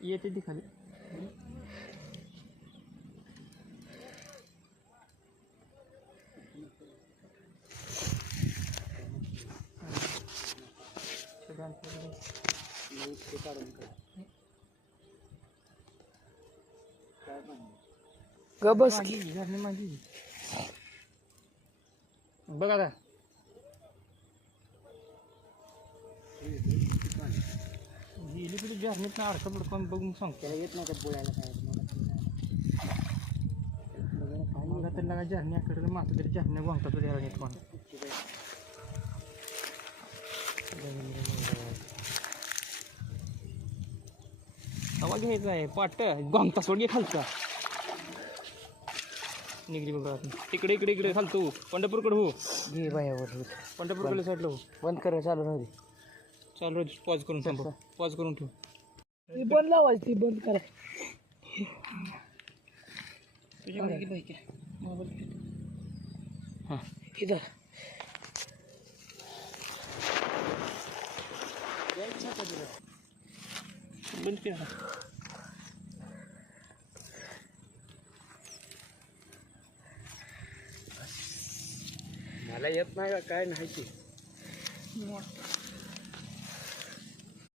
येते ती खाली ग बस की। झरणे माझी बघ झरणीत ना अडकं पडकं बघून सांगतो. त्याला येत नाही का बोलायला काय? मला तर लागा मात्र तरी झरण्या वाहता तरी यायला नेत पण हवा घ्यायचा आहे पाट गोंगता सोड घे खालचा. निगडी बघा तिकडे इकडे इकडे खालतो पंढरपूरकडे हो घे बायावर पंढरपूरकडे साईडला हो बंद कर चालू राहू दे. चालू पॉज करून थांब पॉज करून ठेव. ती बंद लावायची ती बंद करा. तुझी मुलगी बाईक आहे मोबाईल हां. इथं बंद केला. मला येत नाही का? काय नाही ते. मोठा.